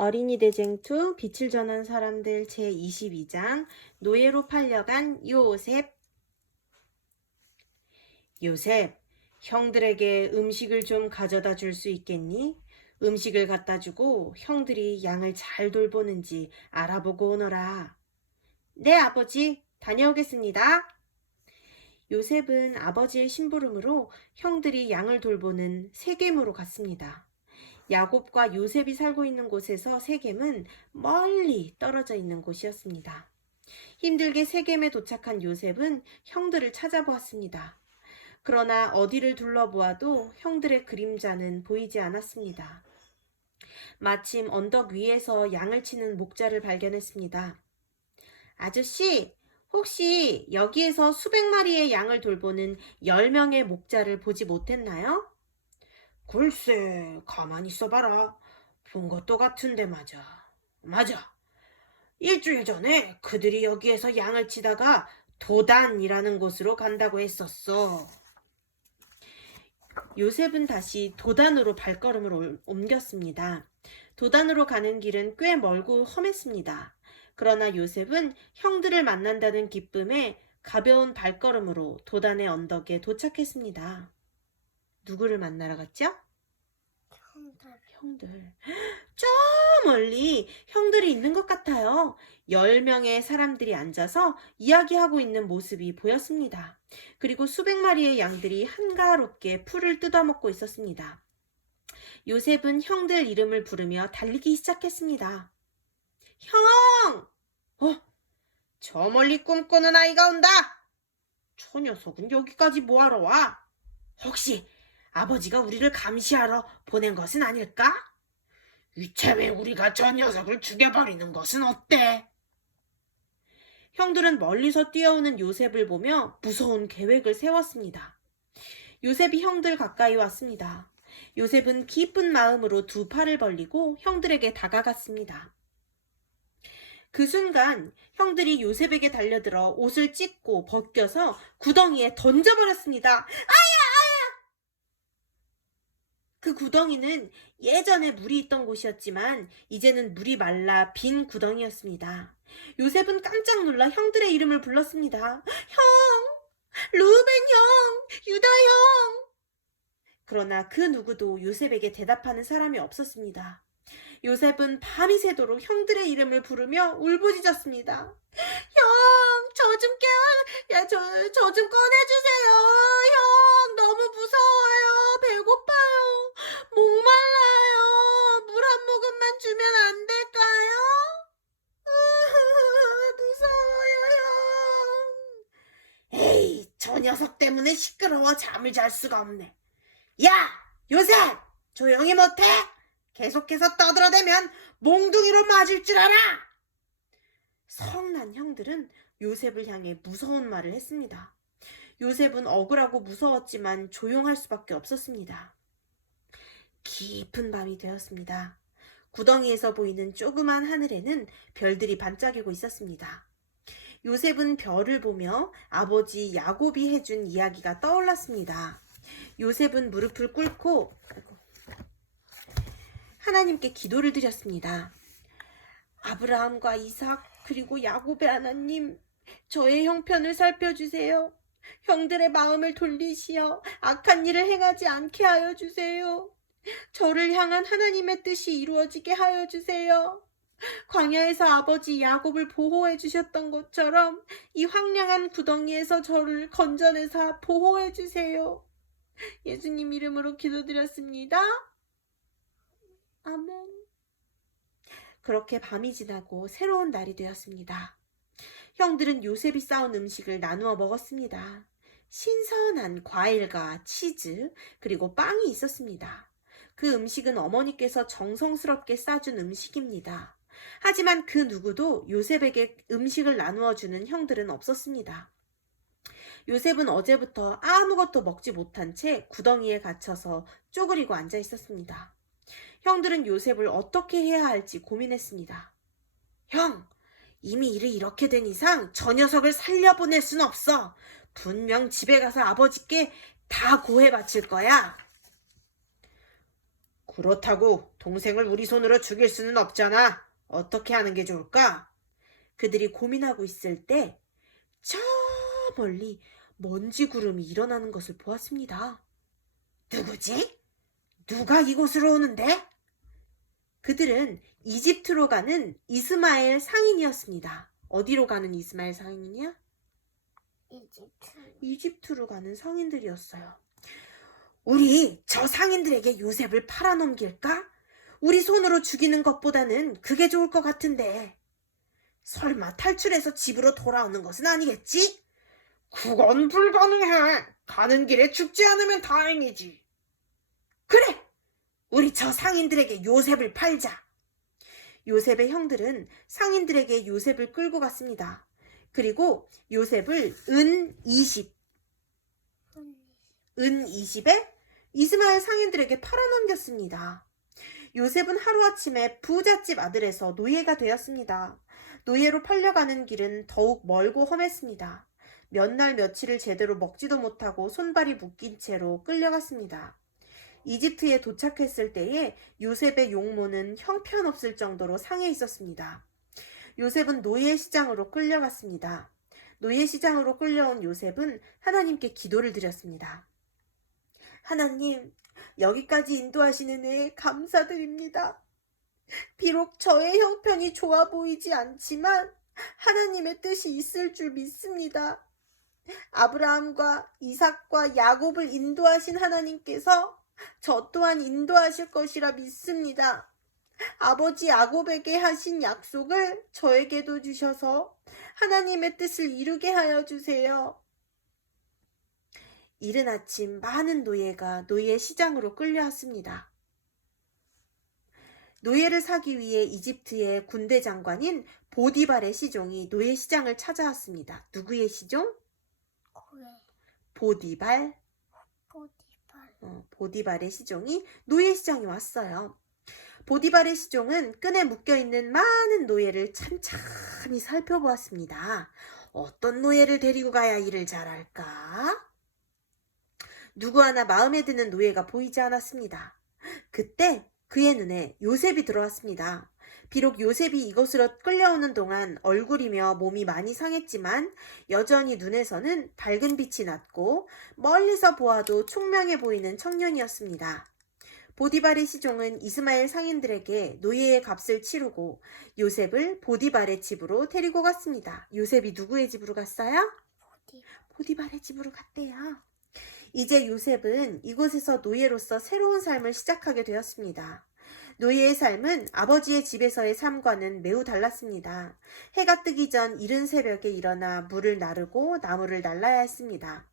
어린이 대쟁투 빛을 전한 사람들 제22장 노예로 팔려간 요셉. 요셉, 형들에게 음식을 좀 가져다 줄 수 있겠니? 음식을 갖다 주고 형들이 양을 잘 돌보는지 알아보고 오너라. 네, 아버지. 다녀오겠습니다. 요셉은 아버지의 심부름으로 형들이 양을 돌보는 세겜으로 갔습니다. 야곱과 요셉이 살고 있는 곳에서 세겜은 멀리 떨어져 있는 곳이었습니다. 힘들게 세겜에 도착한 요셉은 형들을 찾아보았습니다. 그러나 어디를 둘러보아도 형들의 그림자는 보이지 않았습니다. 마침 언덕 위에서 양을 치는 목자를 발견했습니다. 아저씨, 혹시 여기에서 수백 마리의 양을 돌보는 10명의 목자를 보지 못했나요? 글쎄, 가만히 있어봐라. 본 것도 같은데 맞아. 맞아. 일주일 전에 그들이 여기에서 양을 치다가 도단이라는 곳으로 간다고 했었어. 요셉은 다시 도단으로 발걸음을 옮겼습니다. 도단으로 가는 길은 꽤 멀고 험했습니다. 그러나 요셉은 형들을 만난다는 기쁨에 가벼운 발걸음으로 도단의 언덕에 도착했습니다. 누구를 만나러 갔죠? 형들. 저 멀리 형들이 있는 것 같아요. 10명의 사람들이 앉아서 이야기하고 있는 모습이 보였습니다. 그리고 수백 마리의 양들이 한가롭게 풀을 뜯어먹고 있었습니다. 요셉은 형들 이름을 부르며 달리기 시작했습니다. 형! 저 멀리 꿈꾸는 아이가 온다! 저 녀석은 여기까지 뭐하러 와? 혹시 아버지가 우리를 감시하러 보낸 것은 아닐까? 이참에 우리가 저 녀석을 죽여버리는 것은 어때? 형들은 멀리서 뛰어오는 요셉을 보며 무서운 계획을 세웠습니다. 요셉이 형들 가까이 왔습니다. 요셉은 기쁜 마음으로 두 팔을 벌리고 형들에게 다가갔습니다. 그 순간 형들이 요셉에게 달려들어 옷을 찢고 벗겨서 구덩이에 던져버렸습니다. 그 구덩이는 예전에 물이 있던 곳이었지만 이제는 물이 말라 빈 구덩이였습니다. 요셉은 깜짝 놀라 형들의 이름을 불렀습니다. 형! 루벤 형! 유다 형! 그러나 그 누구도 요셉에게 대답하는 사람이 없었습니다. 요셉은 밤이 새도록 형들의 이름을 부르며 울부짖었습니다. 형! 저 좀 꺼내주세요! 형! 너무 무서워요! 배고파요! 목말라요! 물 한 모금만 주면 안 될까요? 무서워요, 형! 에이, 저 녀석 때문에 시끄러워 잠을 잘 수가 없네. 야! 요셉! 조용히 못해? 계속해서 떠들어대면 몽둥이로 맞을 줄 알아! 성난 형들은 요셉을 향해 무서운 말을 했습니다. 요셉은 억울하고 무서웠지만 조용할 수밖에 없었습니다. 깊은 밤이 되었습니다. 구덩이에서 보이는 조그만 하늘에는 별들이 반짝이고 있었습니다. 요셉은 별을 보며 아버지 야곱이 해준 이야기가 떠올랐습니다. 요셉은 무릎을 꿇고 하나님께 기도를 드렸습니다. 아브라함과 이삭 그리고 야곱의 하나님, 저의 형편을 살펴주세요. 형들의 마음을 돌리시어 악한 일을 행하지 않게 하여 주세요. 저를 향한 하나님의 뜻이 이루어지게 하여 주세요. 광야에서 아버지 야곱을 보호해 주셨던 것처럼 이 황량한 구덩이에서 저를 건져내사 보호해 주세요. 예수님 이름으로 기도드렸습니다. 아멘. 그렇게 밤이 지나고 새로운 날이 되었습니다. 형들은 요셉이 싸온 음식을 나누어 먹었습니다. 신선한 과일과 치즈 그리고 빵이 있었습니다. 그 음식은 어머니께서 정성스럽게 싸준 음식입니다. 하지만 그 누구도 요셉에게 음식을 나누어 주는 형들은 없었습니다. 요셉은 어제부터 아무것도 먹지 못한 채 구덩이에 갇혀서 쪼그리고 앉아 있었습니다. 형들은 요셉을 어떻게 해야 할지 고민했습니다. 형! 이미 일이 이렇게 된 이상 저 녀석을 살려보낼 순 없어. 분명 집에 가서 아버지께 다 고해 바칠 거야. 그렇다고 동생을 우리 손으로 죽일 수는 없잖아. 어떻게 하는 게 좋을까? 그들이 고민하고 있을 때 저 멀리 먼지 구름이 일어나는 것을 보았습니다. 누구지? 누가 이곳으로 오는데? 그들은 이집트로 가는 이스마엘 상인이었습니다. 어디로 가는 이스마엘 상인이냐? 이집트로 가는 상인들이었어요. 우리 저 상인들에게 요셉을 팔아넘길까? 우리 손으로 죽이는 것보다는 그게 좋을 것 같은데. 설마 탈출해서 집으로 돌아오는 것은 아니겠지? 그건 불가능해. 가는 길에 죽지 않으면 다행이지. 그래! 우리 저 상인들에게 요셉을 팔자. 요셉의 형들은 상인들에게 요셉을 끌고 갔습니다. 그리고 요셉을 은 20에 이스마엘 상인들에게 팔아넘겼습니다. 요셉은 하루아침에 부잣집 아들에서 노예가 되었습니다. 노예로 팔려가는 길은 더욱 멀고 험했습니다. 몇 날 며칠을 제대로 먹지도 못하고 손발이 묶인 채로 끌려갔습니다. 이집트에 도착했을 때에 요셉의 용모는 형편없을 정도로 상해 있었습니다. 요셉은 노예 시장으로 끌려갔습니다. 노예 시장으로 끌려온 요셉은 하나님께 기도를 드렸습니다. 하나님, 여기까지 인도하시는 은혜에 감사드립니다. 비록 저의 형편이 좋아 보이지 않지만 하나님의 뜻이 있을 줄 믿습니다. 아브라함과 이삭과 야곱을 인도하신 하나님께서 저 또한 인도하실 것이라 믿습니다. 아버지 야곱에게 하신 약속을 저에게도 주셔서 하나님의 뜻을 이루게 하여 주세요. 이른 아침 많은 노예가 노예 시장으로 끌려왔습니다. 노예를 사기 위해 이집트의 군대 장관인 보디발의 시종이 노예 시장을 찾아왔습니다. 누구의 시종? 보디발. 보디발의 시종이 노예 시장에 왔어요. 보디발의 시종은 끈에 묶여있는 많은 노예를 찬찬히 살펴보았습니다. 어떤 노예를 데리고 가야 일을 잘할까? 누구 하나 마음에 드는 노예가 보이지 않았습니다. 그때 그의 눈에 요셉이 들어왔습니다. 비록 요셉이 이곳으로 끌려오는 동안 얼굴이며 몸이 많이 상했지만 여전히 눈에서는 밝은 빛이 났고 멀리서 보아도 총명해 보이는 청년이었습니다. 보디발의 시종은 이스마엘 상인들에게 노예의 값을 치르고 요셉을 보디발의 집으로 데리고 갔습니다. 요셉이 누구의 집으로 갔어요? 보디발의 집으로 갔대요. 이제 요셉은 이곳에서 노예로서 새로운 삶을 시작하게 되었습니다. 노예의 삶은 아버지의 집에서의 삶과는 매우 달랐습니다. 해가 뜨기 전 이른 새벽에 일어나 물을 나르고 나무를 날라야 했습니다.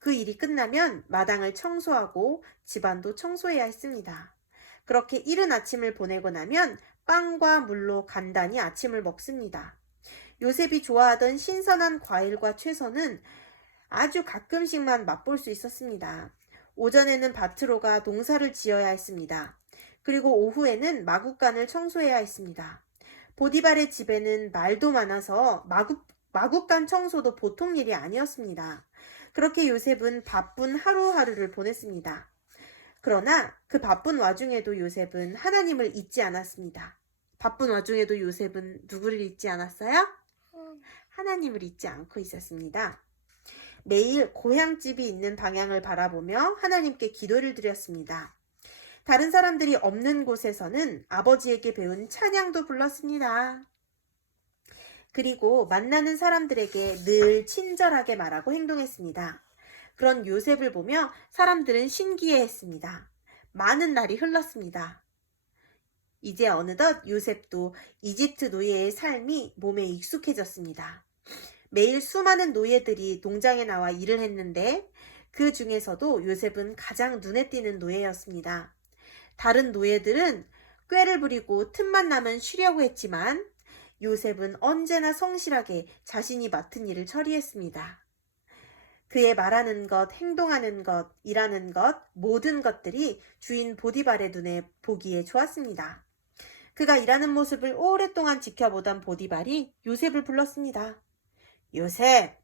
그 일이 끝나면 마당을 청소하고 집안도 청소해야 했습니다. 그렇게 이른 아침을 보내고 나면 빵과 물로 간단히 아침을 먹습니다. 요셉이 좋아하던 신선한 과일과 채소는 아주 가끔씩만 맛볼 수 있었습니다. 오전에는 밭으로 가 농사를 지어야 했습니다. 그리고 오후에는 마구간을 청소해야 했습니다. 보디발의 집에는 말도 많아서 마구간 청소도 보통 일이 아니었습니다. 그렇게 요셉은 바쁜 하루하루를 보냈습니다. 그러나 그 바쁜 와중에도 요셉은 하나님을 잊지 않았습니다. 바쁜 와중에도 요셉은 누구를 잊지 않았어요? 하나님을 잊지 않고 있었습니다. 매일 고향집이 있는 방향을 바라보며 하나님께 기도를 드렸습니다. 다른 사람들이 없는 곳에서는 아버지에게 배운 찬양도 불렀습니다. 그리고 만나는 사람들에게 늘 친절하게 말하고 행동했습니다. 그런 요셉을 보며 사람들은 신기해했습니다. 많은 날이 흘렀습니다. 이제 어느덧 요셉도 이집트 노예의 삶이 몸에 익숙해졌습니다. 매일 수많은 노예들이 농장에 나와 일을 했는데 그 중에서도 요셉은 가장 눈에 띄는 노예였습니다. 다른 노예들은 꾀를 부리고 틈만 나면 쉬려고 했지만 요셉은 언제나 성실하게 자신이 맡은 일을 처리했습니다. 그의 말하는 것, 행동하는 것, 일하는 것, 모든 것들이 주인 보디발의 눈에 보기에 좋았습니다. 그가 일하는 모습을 오랫동안 지켜보던 보디발이 요셉을 불렀습니다. 요셉,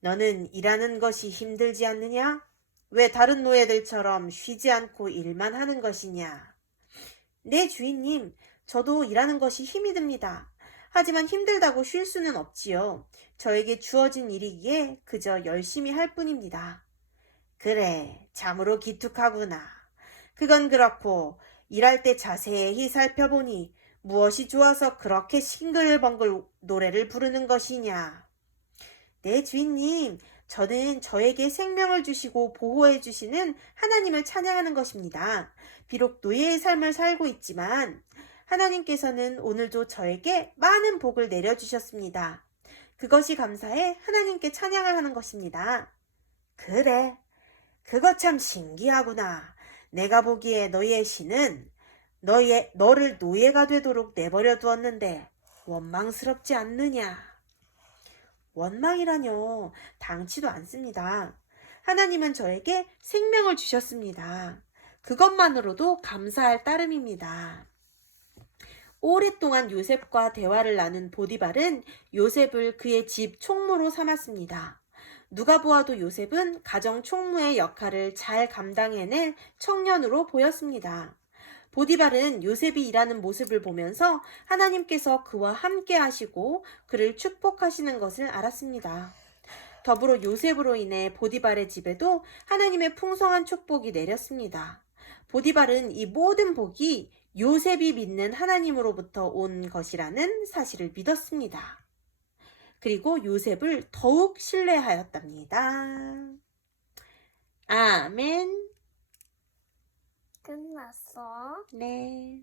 너는 일하는 것이 힘들지 않느냐? 왜 다른 노예들처럼 쉬지 않고 일만 하는 것이냐? 네, 주인님. 저도 일하는 것이 힘이 듭니다. 하지만 힘들다고 쉴 수는 없지요. 저에게 주어진 일이기에 그저 열심히 할 뿐입니다. 그래, 참으로 기특하구나. 그건 그렇고, 일할 때 자세히 살펴보니 무엇이 좋아서 그렇게 싱글벙글 노래를 부르는 것이냐? 네, 주인님. 저는 저에게 생명을 주시고 보호해 주시는 하나님을 찬양하는 것입니다. 비록 노예의 삶을 살고 있지만 하나님께서는 오늘도 저에게 많은 복을 내려주셨습니다. 그것이 감사해 하나님께 찬양을 하는 것입니다. 그래, 그거 참 신기하구나. 내가 보기에 너희의 신은 너를 노예가 되도록 내버려 두었는데 원망스럽지 않느냐? 원망이라뇨. 당치도 않습니다. 하나님은 저에게 생명을 주셨습니다. 그것만으로도 감사할 따름입니다. 오랫동안 요셉과 대화를 나눈 보디발은 요셉을 그의 집 총무로 삼았습니다. 누가 보아도 요셉은 가정 총무의 역할을 잘 감당해낼 청년으로 보였습니다. 보디발은 요셉이 일하는 모습을 보면서 하나님께서 그와 함께 하시고 그를 축복하시는 것을 알았습니다. 더불어 요셉으로 인해 보디발의 집에도 하나님의 풍성한 축복이 내렸습니다. 보디발은 이 모든 복이 요셉이 믿는 하나님으로부터 온 것이라는 사실을 믿었습니다. 그리고 요셉을 더욱 신뢰하였답니다. 아멘. 끝났어. 네.